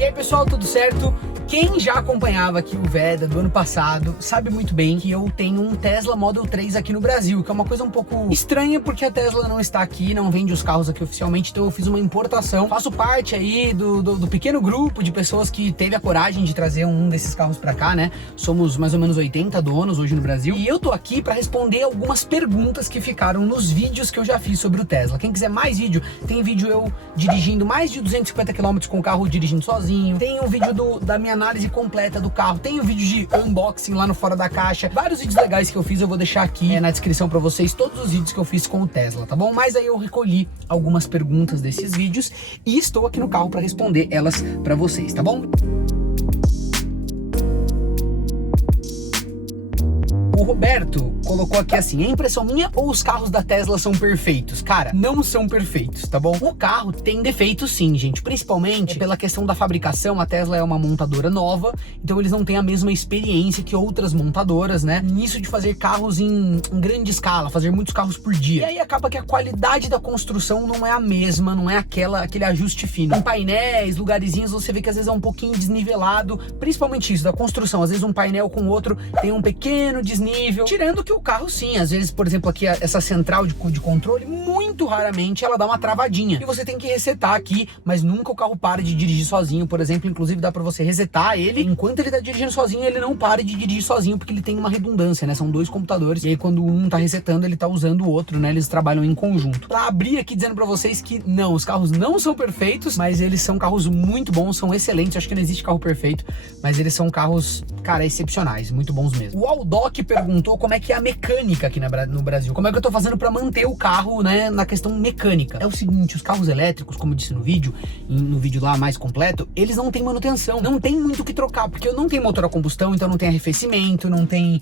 E aí pessoal, tudo certo? Quem já acompanhava aqui o Veda do ano passado sabe muito bem que eu tenho um Tesla Model 3 aqui no Brasil, que é uma coisa um pouco estranha porque a Tesla não está aqui, não vende os carros aqui oficialmente, então eu fiz uma importação. Faço parte aí do pequeno grupo de pessoas que teve a coragem de trazer um desses carros pra cá, né? Somos mais ou menos 80 donos hoje no Brasil e eu tô aqui pra responder algumas perguntas que ficaram nos vídeos que eu já fiz sobre o Tesla. Quem quiser mais vídeo, tem vídeo eu dirigindo mais de 250 km com o carro dirigindo sozinho, tem um vídeo da minha análise completa do carro, tem um vídeo de unboxing lá no Fora da Caixa, vários vídeos legais que eu fiz, eu vou deixar aqui na descrição pra vocês todos os vídeos que eu fiz com o Tesla, tá bom? Mas aí eu recolhi algumas perguntas desses vídeos e estou aqui no carro pra responder elas pra vocês, tá bom? O Roberto colocou aqui assim: é impressão minha ou os carros da Tesla são perfeitos? Cara, não são perfeitos, tá bom? O carro tem defeitos sim, gente, principalmente pela questão da fabricação. A Tesla é uma montadora nova, então eles não têm a mesma experiência que outras montadoras, né? Nisso de fazer carros em grande escala, fazer muitos carros por dia. E aí acaba que a qualidade da construção não é a mesma, não é aquele ajuste fino. Em painéis, lugarzinhos, você vê que às vezes é um pouquinho desnivelado, principalmente isso, da construção. Às vezes um painel com o outro tem um pequeno desnível. Tirando que o carro sim, às vezes, por exemplo, aqui essa central de controle, muito raramente ela dá uma travadinha e você tem que resetar aqui, mas nunca o carro para de dirigir sozinho, por exemplo. Inclusive dá pra você resetar ele, enquanto ele tá dirigindo sozinho, ele não para de dirigir sozinho, porque ele tem uma redundância, né? São dois computadores, e aí quando um tá resetando, ele tá usando o outro, né? Eles trabalham em conjunto. Pra abrir aqui dizendo pra vocês que não, os carros não são perfeitos, mas eles são carros muito bons, são excelentes. Acho que não existe carro perfeito, mas eles são carros, cara, excepcionais, muito bons mesmo. O Aldoc perguntou como é que é a mecânica aqui no Brasil. Como é que eu tô fazendo pra manter o carro, né, na questão mecânica? É o seguinte, os carros elétricos, como eu disse no vídeo lá mais completo, eles não têm manutenção, não tem muito o que trocar, porque não tem motor a combustão, então não tem arrefecimento, não tem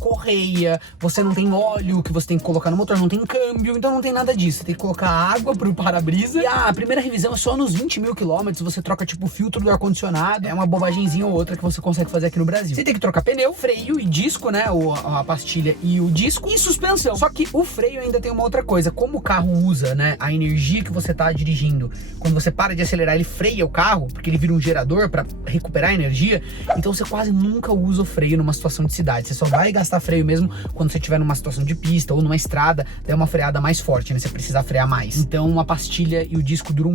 correia, você não tem óleo que você tem que colocar no motor, não tem câmbio, então não tem nada disso. Você tem que colocar água pro para-brisa e a primeira revisão é só nos 20 mil quilômetros, você troca tipo o filtro do ar-condicionado, é uma bobagemzinha ou outra que você consegue fazer aqui no Brasil. Você tem que trocar pneu, freio e disco, né, a pastilha e o disco e suspensão. Só que o freio ainda tem uma outra coisa, como o carro usa, né, a energia que você tá dirigindo, quando você para de acelerar, ele freia o carro, porque ele vira um gerador para recuperar a energia, então você quase nunca usa o freio numa situação de cidade. Você só vai gastar freio mesmo quando você estiver numa situação de pista ou numa estrada, é uma freada mais forte, né, você precisa frear mais. Então a pastilha e o disco duram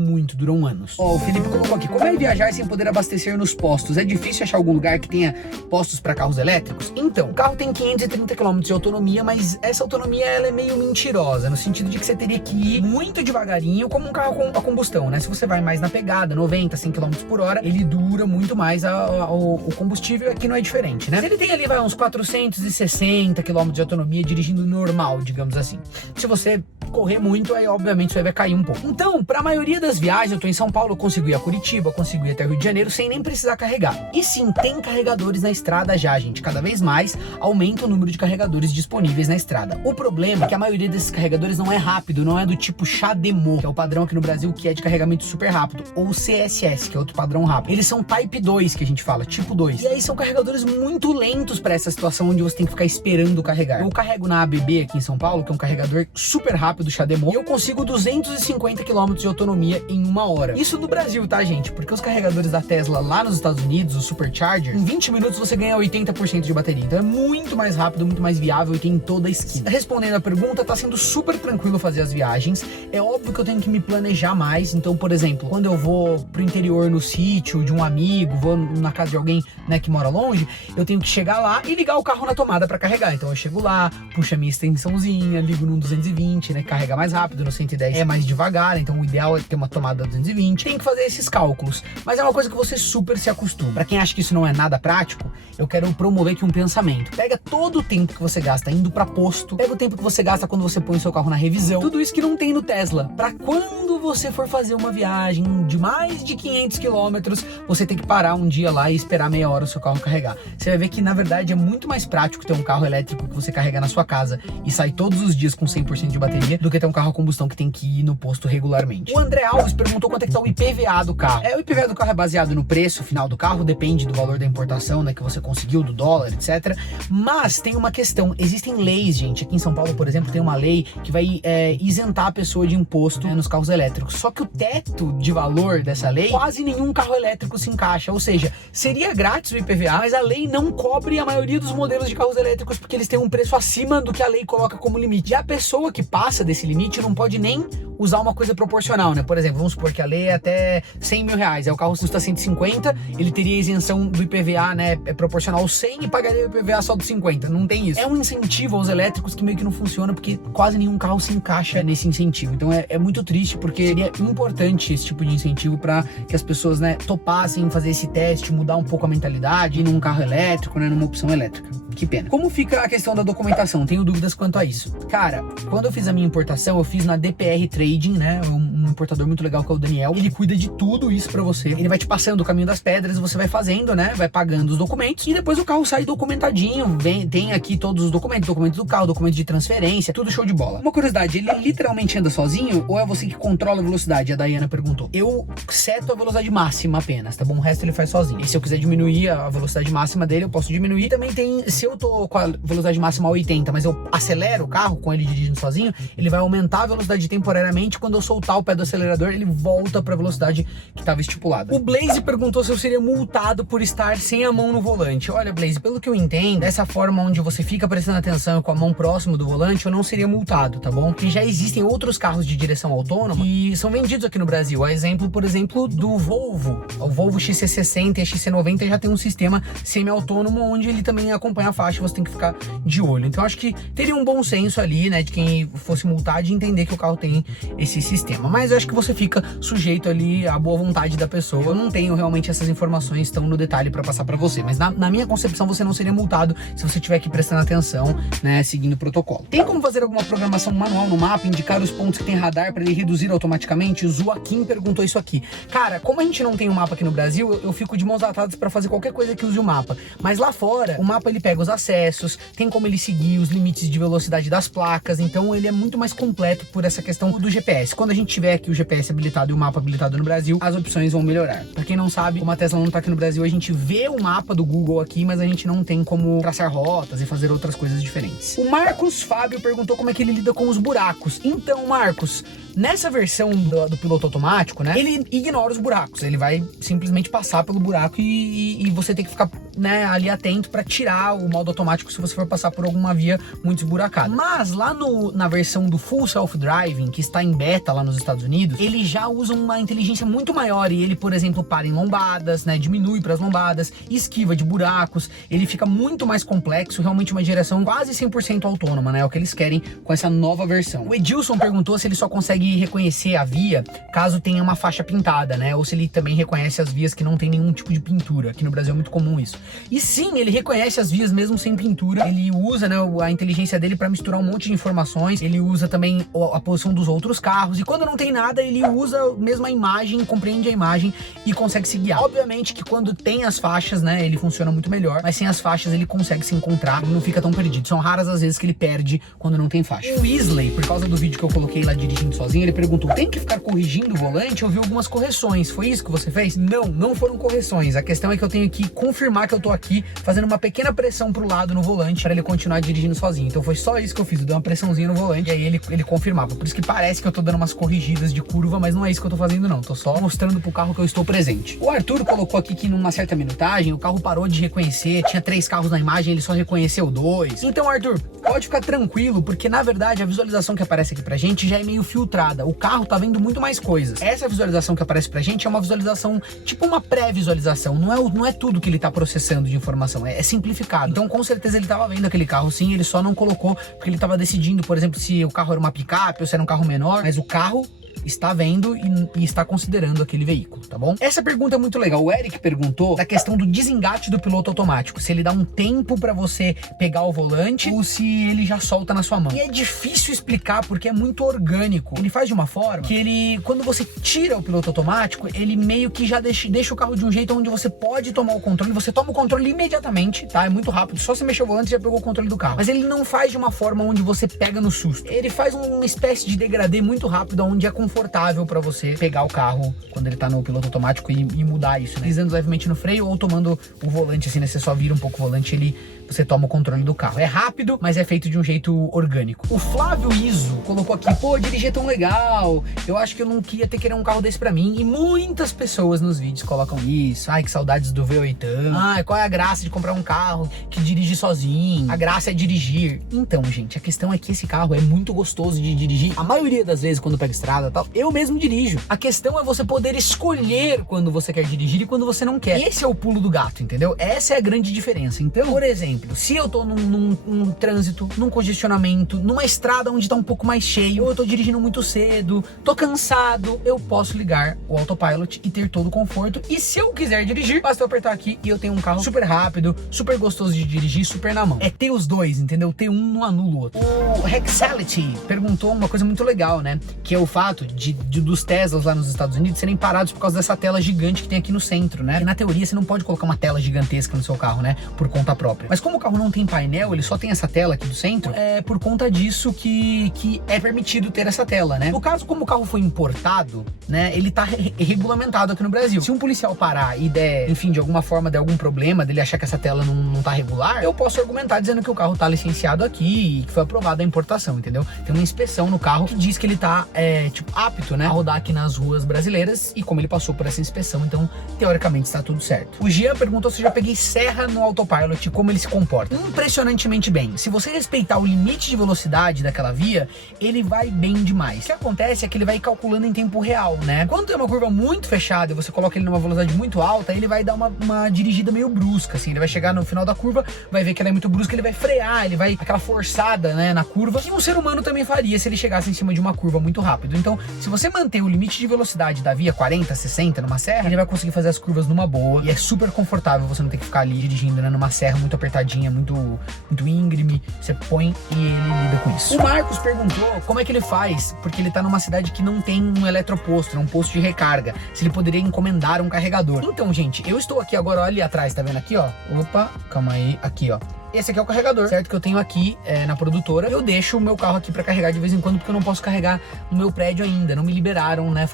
anos. Ó, o Felipe colocou aqui: como é viajar sem poder abastecer nos postos? É difícil achar algum lugar que tenha postos para carros elétricos? Então, o carro tem 530 km de autonomia, mas essa autonomia ela é meio mentirosa, no sentido de que você teria que ir muito devagarinho, como um carro a combustão, né? Se você vai mais na pegada, 90, 100 km por hora, ele dura muito mais o combustível. Aqui não é diferente, né? Ele tem ali uns 460 km de autonomia dirigindo normal, digamos assim. Se você correr muito, aí obviamente você vai cair um pouco. Então, para a maioria das viagens, eu tô em São Paulo, eu consigo ir a Curitiba, eu consigo ir até Rio de Janeiro sem nem precisar carregar. E sim, tem carregadores na estrada já, gente. Cada vez mais aumenta o número de carregadores disponíveis na estrada. O problema é que a maioria desses carregadores não é rápido, não é do tipo CHAdeMO, que é o padrão aqui no Brasil, que é de carregamento super rápido, ou CSS, que é outro padrão rápido. Eles são Type 2, que a gente fala, tipo 2. E aí são carregadores muito lentos para essa situação onde você tem que ficar esperando carregar. Eu carrego na ABB aqui em São Paulo, que é um carregador super rápido do CHAdeMO, e eu consigo 250 km de autonomia em 1 hora. Isso no Brasil, tá, gente? Porque os carregadores da Tesla lá nos Estados Unidos, os Superchargers, em 20 minutos você ganha 80% de bateria. Então é muito mais rápido, muito mais viável e tem em toda a esquina. Respondendo a pergunta, tá sendo super tranquilo fazer as viagens. É óbvio que eu tenho que me planejar mais. Então, por exemplo, quando eu vou pro interior no sítio de um amigo, vou na casa de alguém, né, que mora longe, eu tenho que chegar lá e ligar o carro na tomada para carregar. Então eu chego lá, puxo a minha extensãozinha, ligo no 220, né, carrega mais rápido, no 110 é mais devagar, então o ideal é ter uma tomada 220. Tem que fazer esses cálculos, mas é uma coisa que você super se acostuma. Para quem acha que isso não é nada prático, eu quero promover aqui um pensamento. Pega todo o tempo que você gasta indo para posto, pega o tempo que você gasta quando você põe o seu carro na revisão, tudo isso que não tem no Tesla, para quando você for fazer uma viagem de mais de 500 quilômetros, você tem que parar um dia lá e esperar meia hora o seu carro carregar. Você vai ver que na verdade é muito mais prático ter um carro elétrico que você carrega na sua casa e sai todos os dias com 100% de bateria do que ter um carro a combustão que tem que ir no posto regularmente. O André Alves perguntou quanto é que tá o IPVA do carro. O IPVA do carro é baseado no preço final do carro, depende do valor da importação informação, né, que você conseguiu do dólar, etc. Mas tem uma questão, existem leis, gente. Aqui em São Paulo, por exemplo, tem uma lei que vai isentar a pessoa de imposto, né, nos carros elétricos. Só que o teto de valor dessa lei, quase nenhum carro elétrico se encaixa. Ou seja, seria grátis o IPVA, mas a lei não cobre a maioria dos modelos de carros elétricos porque eles têm um preço acima do que a lei coloca como limite. E a pessoa que passa desse limite não pode nem usar uma coisa proporcional, né? Por exemplo, vamos supor que a lei é até 100 mil reais, aí o carro custa 150, ele teria isenção do IPVA, né? É proporcional ao 100 e pagaria o IPVA só dos 50. Não tem isso. É um incentivo aos elétricos que meio que não funciona porque quase nenhum carro se encaixa nesse incentivo. Então é muito triste porque seria importante esse tipo de incentivo para que as pessoas, né, topassem fazer esse teste, mudar um pouco a mentalidade, ir num carro elétrico, né, numa opção elétrica. Que pena. Como fica a questão da documentação? Tenho dúvidas quanto a isso. Cara, quando eu fiz a minha importação, eu fiz na DPR Trading, né? Um importador muito legal que é o Daniel. Ele cuida de tudo isso pra você. Ele vai te passando o caminho das pedras, você vai fazendo, né? Vai pagando os documentos e depois o carro sai documentadinho. Tem aqui todos os documentos do carro, documentos de transferência, tudo show de bola. Uma curiosidade, ele literalmente anda sozinho ou é você que controla a velocidade? A Dayana perguntou. Eu seto a velocidade máxima apenas, tá bom? O resto ele faz sozinho. E se eu quiser diminuir a velocidade máxima dele, eu posso diminuir. Também tem, se eu tô com a velocidade máxima a 80, mas eu acelero o carro com ele dirigindo sozinho, ele vai aumentar a velocidade temporariamente. Quando eu soltar o pé do acelerador, ele volta pra velocidade que estava estipulada. O Blaze perguntou se eu seria multado por estar sem a mão no volante. Olha, Blaze, pelo que eu entendo, dessa forma onde você fica prestando atenção com a mão próximo do volante, eu não seria multado, tá bom? Porque já existem outros carros de direção autônoma que são vendidos aqui no Brasil. A exemplo, por exemplo, do Volvo. O Volvo XC60 e a XC90 já tem um sistema semi-autônomo onde ele também acompanha a faixa, você tem que ficar de olho. Então acho que teria um bom senso ali, né, de quem fosse multar, de entender que o carro tem esse sistema. Mas eu acho que você fica sujeito ali à boa vontade da pessoa. Eu não tenho realmente essas informações tão no detalhe para passar para você, mas na minha concepção você não seria multado se você estiver aqui prestando atenção, né, seguindo o protocolo. Tem como fazer alguma programação manual no mapa, indicar os pontos que tem radar para ele reduzir automaticamente? O Joaquim perguntou isso aqui. Cara, como a gente não tem um mapa aqui no Brasil, eu fico de mãos atadas para fazer qualquer coisa que use o mapa. Mas lá fora, o mapa ele pega os acessos, tem como ele seguir os limites de velocidade das placas, então ele é muito mais completo por essa questão do GPS. Quando a gente tiver aqui o GPS habilitado e o mapa habilitado no Brasil, as opções vão melhorar. Pra quem não sabe, como a Tesla não tá aqui no Brasil, a gente vê o mapa do Google aqui, mas a gente não tem como traçar rotas e fazer outras coisas diferentes. O Marcos Fábio perguntou como é que ele lida com os buracos. Então, Marcos, nessa versão do piloto automático, né, ele ignora os buracos, ele vai simplesmente passar pelo buraco e você tem que ficar, né, ali atento para tirar o modo automático se você for passar por alguma via muito esburacada. Mas lá na versão do Full Self-Driving, que está em beta lá nos Estados Unidos, ele já usa uma inteligência muito maior e ele, por exemplo, para em lombadas, né, diminui para as lombadas, esquiva de buracos, ele fica muito mais complexo, realmente uma geração quase 100% autônoma, né, é o que eles querem com essa nova versão. O Edilson perguntou se ele só consegue reconhecer a via caso tenha uma faixa pintada, né, ou se ele também reconhece as vias que não tem nenhum tipo de pintura. Aqui no Brasil é muito comum isso. E sim, ele reconhece as vias mesmo sem pintura, ele usa, né, a inteligência dele para misturar um monte de informações, ele usa também a posição dos outros carros, e quando não tem nada, ele usa mesmo a imagem, compreende a imagem e consegue se guiar. Obviamente que quando tem as faixas, né, ele funciona muito melhor, mas sem as faixas ele consegue se encontrar, não fica tão perdido. São raras as vezes que ele perde quando não tem faixa. O Weasley, por causa do vídeo que eu coloquei lá dirigindo sozinho, ele perguntou, tem que ficar corrigindo o volante? Eu vi algumas correções, foi isso que você fez? Não foram correções, a questão é que eu tenho que confirmar que eu tô aqui fazendo uma pequena pressão pro lado no volante para ele continuar dirigindo sozinho. Então foi só isso que eu fiz, eu dei uma pressãozinha no volante e aí ele confirmava. Por isso que parece que eu tô dando umas corrigidas de curva, mas não é isso que eu tô fazendo não, tô só mostrando pro carro que eu estou presente. O Arthur colocou aqui que numa certa minutagem o carro parou de reconhecer, tinha 3 carros na imagem, ele só reconheceu 2. Então, Arthur, pode ficar tranquilo, porque na verdade a visualização que aparece aqui pra gente já é meio filtrada, o carro tá vendo muito mais coisas. Essa visualização que aparece pra gente é uma visualização, tipo uma pré-visualização, não é tudo que ele tá processando de informação, é simplificado. Então com certeza ele tava vendo aquele carro sim, ele só não colocou porque ele tava decidindo, por exemplo, se o carro era uma picape ou se era um carro menor, mas o carro está vendo e está considerando aquele veículo, tá bom? Essa pergunta é muito legal. O Eric perguntou da questão do desengate do piloto automático, se ele dá um tempo para você pegar o volante ou se ele já solta na sua mão. E é difícil explicar porque é muito orgânico. Ele faz de uma forma que ele, quando você tira o piloto automático, ele meio que já deixa o carro de um jeito onde você pode tomar o controle, você toma o controle imediatamente, tá? É muito rápido, só você mexer o volante já pegou o controle do carro. Mas ele não faz de uma forma onde você pega no susto. Ele faz uma espécie de degradê muito rápido onde é confortável confortável pra você pegar o carro quando ele tá no piloto automático e mudar isso, né? Pisando levemente no freio ou tomando o volante assim, né? Você só vira um pouco o volante, você toma o controle do carro. É rápido, mas é feito de um jeito orgânico. O Flávio Iso colocou aqui, pô, dirigir é tão legal, eu acho que eu não queria ter que querer um carro desse pra mim. E muitas pessoas nos vídeos colocam isso. Ai, que saudades do V8. Ai, qual é a graça de comprar um carro que dirige sozinho? A graça é dirigir. Então, gente, a questão é que esse carro é muito gostoso de dirigir. A maioria das vezes, quando pega estrada e tal, eu mesmo dirijo. A questão é você poder escolher quando você quer dirigir e quando você não quer. Esse é o pulo do gato, entendeu? Essa é a grande diferença. Então, por exemplo, se eu tô num trânsito, num congestionamento, numa estrada onde tá um pouco mais cheio, ou eu tô dirigindo muito cedo, tô cansado, eu posso ligar o autopilot e ter todo o conforto. E se eu quiser dirigir, basta eu apertar aqui e eu tenho um carro super rápido, super gostoso de dirigir, super na mão. É ter os dois, entendeu? Ter um não anula o outro. O Rexality perguntou uma coisa muito legal, né? Que é o fato dos Teslas lá nos Estados Unidos serem parados por causa dessa tela gigante que tem aqui no centro, né? E na teoria você não pode colocar uma tela gigantesca no seu carro, né? Por conta própria. Mas como o carro não tem painel, ele só tem essa tela aqui do centro, é por conta disso que é permitido ter essa tela, né? No caso, como o carro foi importado, né? Ele tá regulamentado aqui no Brasil. Se um policial parar e der, enfim, de alguma forma der algum problema, dele achar que essa tela não tá regular, eu posso argumentar dizendo que o carro tá licenciado aqui e que foi aprovada a importação, entendeu? Tem uma inspeção no carro que diz que ele tá, tipo, apto, né? A rodar aqui nas ruas brasileiras e como ele passou por essa inspeção, então, teoricamente, está tudo certo. O Jean perguntou se eu já peguei serra no autopilot e como ele se comporta. Impressionantemente bem. Se você respeitar o limite de velocidade daquela via, ele vai bem demais. O que acontece é que ele vai calculando em tempo real, né? Quando tem uma curva muito fechada e você coloca ele numa velocidade muito alta, ele vai dar uma dirigida meio brusca, assim. Ele vai chegar no final da curva, vai ver que ela é muito brusca, ele vai frear, ele vai aquela forçada, né, na curva, que um ser humano também faria se ele chegasse em cima de uma curva muito rápido. Então, se você manter o limite de velocidade da via 40, 60 numa serra, ele vai conseguir fazer as curvas numa boa e é super confortável você não ter que ficar ali dirigindo, né, numa serra muito apertadinha, muito íngreme. Você põe e ele lida com isso. O Marcos perguntou como é que ele faz, porque ele tá numa cidade que não tem um eletroposto, né, um posto de recarga, se ele poderia encomendar um carregador. Então, gente, eu estou aqui agora, olha ali atrás, tá vendo aqui, ó? Opa, calma aí, aqui, ó. Esse aqui é o carregador, certo? Que eu tenho aqui na produtora. Eu deixo o meu carro aqui pra carregar de vez em quando, porque eu não posso carregar no meu prédio ainda. Não me liberaram, né,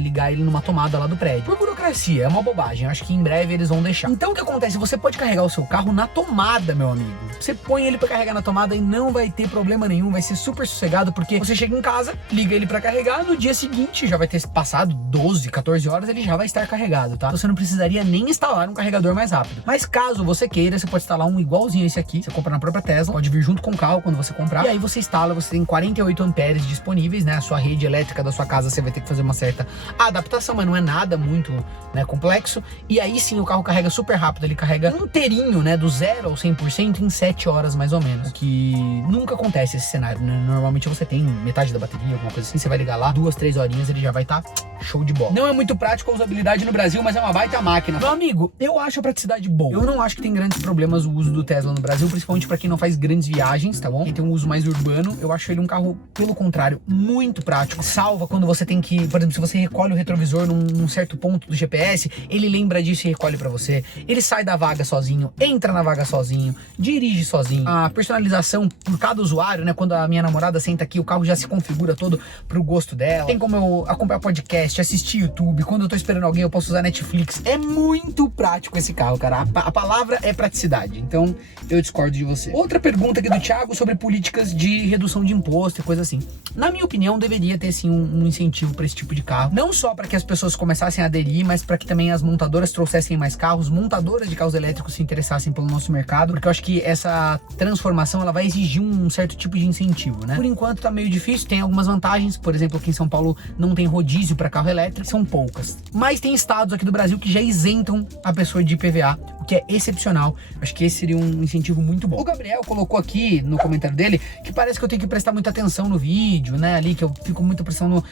ligar ele numa tomada lá do prédio. Por burocracia, é uma bobagem. Eu acho que em breve eles vão deixar. Então o que acontece? Você pode carregar o seu carro na tomada, meu amigo. Você põe ele pra carregar na tomada e não vai ter problema nenhum. Vai ser super sossegado, porque você chega em casa, liga ele pra carregar, no dia seguinte já vai ter passado 12, 14 horas, ele já vai estar carregado, tá? Você não precisaria nem instalar um carregador mais rápido. Mas caso você queira, você pode instalar um igualzinho esse aqui, você compra na própria Tesla, pode vir junto com o carro quando você comprar, e aí você instala, você tem 48 amperes disponíveis, né? A sua rede elétrica da sua casa, você vai ter que fazer uma certa adaptação, mas não é nada muito, né, complexo, e aí sim o carro carrega super rápido, ele carrega inteirinho, né, do 0 ao 100% em 7 horas mais ou menos, o que nunca acontece esse cenário, né? Normalmente você tem metade da bateria, alguma coisa assim, você vai ligar lá, 2, 3 horinhas, ele já vai estar show de bola. Não é muito prático a usabilidade no Brasil, mas é uma baita máquina. Meu amigo, eu acho a praticidade boa. Eu não acho que tem grandes problemas o uso do Tesla no Brasil, principalmente pra quem não faz grandes viagens, tá bom? Quem tem um uso mais urbano, eu acho ele um carro, pelo contrário, muito prático. Salva quando você tem que, por exemplo, se você recolhe o retrovisor num certo ponto do GPS, ele lembra disso e recolhe pra você. Ele sai da vaga sozinho, entra na vaga sozinho, dirige sozinho. A personalização por cada usuário, né? Quando a minha namorada senta aqui, o carro já se configura todo pro gosto dela. Tem como eu acompanhar podcast, assistir YouTube. Quando eu tô esperando alguém, eu posso usar Netflix. É muito prático esse carro, cara. A palavra é praticidade. Então, eu discordo de você. Outra pergunta aqui do Thiago sobre políticas de redução de imposto e coisa assim. Na minha opinião, deveria ter sim um incentivo para esse tipo de carro. Não só para que as pessoas começassem a aderir, mas para que também as montadoras trouxessem mais carros, montadoras de carros elétricos se interessassem pelo nosso mercado, porque eu acho que essa transformação ela vai exigir um certo tipo de incentivo, né? Por enquanto tá meio difícil, tem algumas vantagens, por exemplo, aqui em São Paulo não tem rodízio para carro elétrico, são poucas. Mas tem estados aqui do Brasil que já isentam a pessoa de IPVA, o que é excepcional. Acho que esse seria um incentivo muito bom. O Gabriel colocou aqui no comentário dele que parece que eu tenho que prestar muita atenção no vídeo, né? Ali que eu fico muito prestando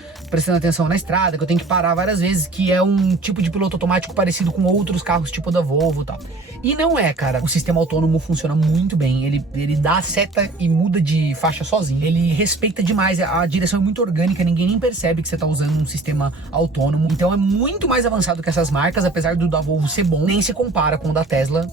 atenção na estrada, que eu tenho que parar várias vezes, que é um tipo de piloto automático parecido com outros carros tipo da Volvo e tal. E não é, cara. O sistema autônomo funciona muito bem. Ele dá a seta e muda de faixa sozinho. Ele respeita demais. A direção é muito orgânica, ninguém nem percebe que você tá usando um sistema autônomo. Então é muito mais avançado que essas marcas, apesar do da Volvo ser bom, nem se compara com o da Tesla.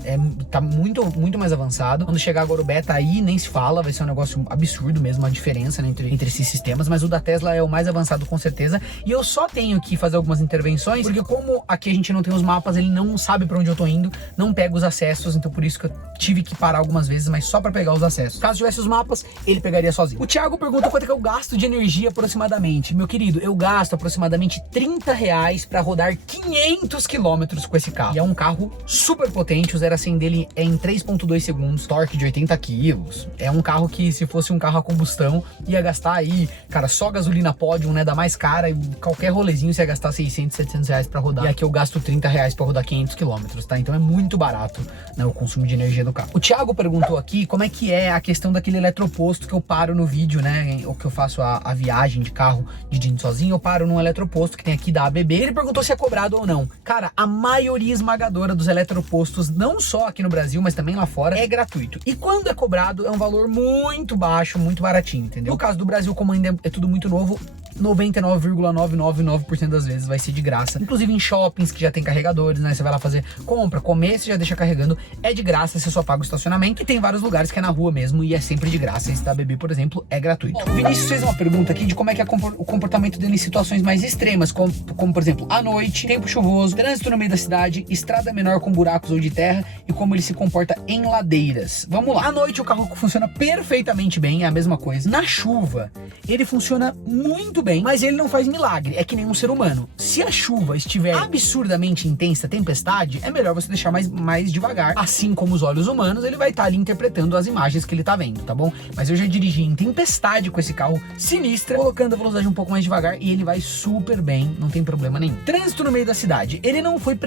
Tá muito mais mais avançado. Quando chegar agora o beta aí, nem se fala, vai ser um negócio absurdo mesmo, a diferença, né, entre esses sistemas, mas o da Tesla é o mais avançado com certeza, e eu só tenho que fazer algumas intervenções, porque como aqui a gente não tem os mapas, ele não sabe pra onde eu tô indo, não pega os acessos, então por isso que eu tive que parar algumas vezes, mas só pra pegar os acessos. Caso tivesse os mapas, ele pegaria sozinho. O Thiago pergunta quanto é que eu gasto de energia aproximadamente. Meu querido, eu gasto aproximadamente R$30 pra rodar 500 km com esse carro. E é um carro super potente, o 0 a 100 dele é em 3.2 segundos, torque de 80 quilos. É um carro que, se fosse um carro a combustão, ia gastar aí, cara, só gasolina Podium, né, da mais cara, e qualquer rolezinho você ia gastar 600, 700 reais pra rodar. E aqui eu gasto R$30 pra rodar 500 km, tá? Então é muito barato, né, o consumo de energia do carro. O Thiago perguntou aqui como é que é a questão daquele eletroposto que eu paro no vídeo, né, ou que eu faço a viagem de carro dirigindo sozinho, eu paro num eletroposto que tem aqui da ABB. Ele perguntou se é cobrado ou não. Cara, a maioria esmagadora dos eletropostos, não só aqui no Brasil, mas também lá fora, é gratuito. E quando é cobrado, é um valor muito baixo, muito baratinho, entendeu? No caso do Brasil, como ainda é tudo muito novo, 99,999% das vezes vai ser de graça. Inclusive em shoppings que já tem carregadores, né? Você vai lá fazer compra, comer, você já deixa carregando, é de graça, você só paga o estacionamento. E tem vários lugares que é na rua mesmo e é sempre de graça. Esse da ABB, por exemplo, é gratuito. O Vinícius fez uma pergunta aqui de como é que é o comportamento dele em situações mais extremas, como por exemplo, à noite, tempo chuvoso, trânsito no meio da cidade, estrada menor com buracos ou de terra, e como ele se comporta em ladeiras. Vamos lá. À noite o carro funciona perfeitamente bem, é a mesma coisa. Na chuva, ele funciona muito bem, mas ele não faz milagre, é que nem um ser humano. Se a chuva estiver absurdamente intensa, tempestade, é melhor você deixar mais devagar. Assim como os olhos humanos, ele vai estar ali interpretando as imagens que ele tá vendo, tá bom? Mas eu já dirigi em tempestade com esse carro sinistra, colocando a velocidade um pouco mais devagar, e ele vai super bem, não tem problema nenhum. Trânsito no meio da cidade. Ele não foi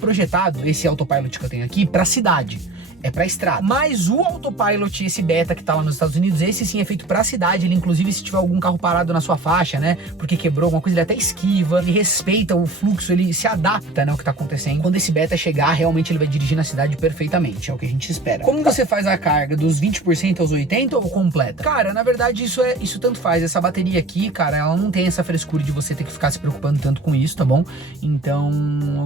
projetado, esse autopilot que eu tenho aqui, pra cidade. É pra estrada. Mas o autopilot, esse beta que tá lá nos Estados Unidos, esse sim é feito pra cidade. Ele, inclusive, se tiver algum carro parado na sua faixa, né, porque quebrou alguma coisa, ele até esquiva, ele respeita o fluxo, ele se adapta, né, ao que tá acontecendo. Quando esse beta chegar, realmente ele vai dirigir na cidade perfeitamente, é o que a gente espera. Como você faz a carga dos 20% aos 80% ou completa? Cara, na verdade, isso tanto faz. Essa bateria aqui, cara, ela não tem essa frescura de você ter que ficar se preocupando tanto com isso, tá bom? Então,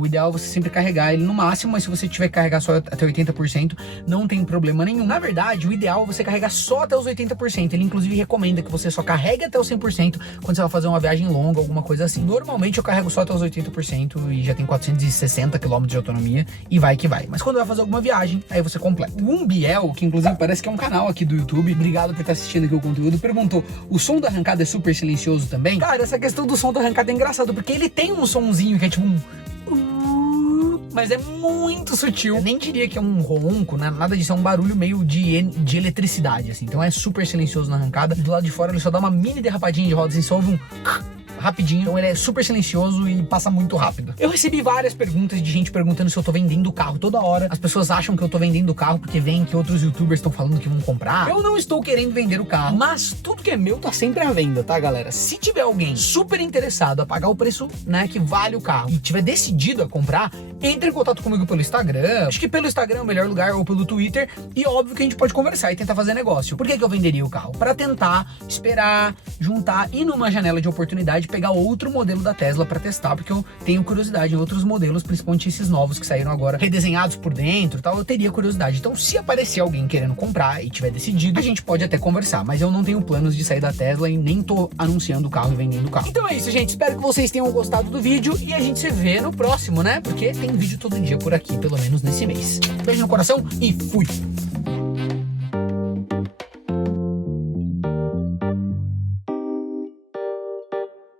o ideal é você sempre carregar ele no máximo, mas se você tiver que carregar só até 80%, não tem problema nenhum. Na verdade, o ideal é você carregar só até os 80%. Ele inclusive recomenda que você só carregue até os 100% quando você vai fazer uma viagem longa, alguma coisa assim. Normalmente eu carrego só até os 80% e já tem 460 km de autonomia e vai que vai. Mas quando vai fazer alguma viagem, aí você completa. O Umbiel, que inclusive parece que é um canal aqui do YouTube, obrigado por estar assistindo aqui o conteúdo, perguntou: o som da arrancada é super silencioso também? Cara, essa questão do som da arrancada é engraçado, porque ele tem um sonzinho que é tipo um... mas é muito sutil. Eu nem diria que é um ronco, né? Nada disso, é um barulho meio de eletricidade, assim. Então é super silencioso na arrancada. Do lado de fora ele só dá uma mini derrapadinha de rodas e só ouve um... rapidinho, então ele é super silencioso e passa muito rápido. Eu recebi várias perguntas de gente perguntando se eu tô vendendo o carro toda hora. As pessoas acham que eu tô vendendo o carro porque vem que outros youtubers estão falando que vão comprar. Eu não estou querendo vender o carro, mas tudo que é meu tá sempre à venda, tá, galera? Se tiver alguém super interessado a pagar o preço, né, que vale o carro e tiver decidido a comprar, entre em contato comigo pelo Instagram. Acho que pelo Instagram é o melhor lugar, ou pelo Twitter, e óbvio que a gente pode conversar e tentar fazer negócio. Por que eu venderia o carro? Para tentar esperar, juntar e numa janela de oportunidade pegar outro modelo da Tesla para testar, porque eu tenho curiosidade em outros modelos, principalmente esses novos que saíram agora, redesenhados por dentro e tal, eu teria curiosidade. Então, se aparecer alguém querendo comprar e tiver decidido, a gente pode até conversar, mas eu não tenho planos de sair da Tesla e nem tô anunciando o carro e vendendo o carro. Então é isso, gente, espero que vocês tenham gostado do vídeo e a gente se vê no próximo, né? Porque tem vídeo todo dia por aqui, pelo menos nesse mês. Beijo no coração e fui!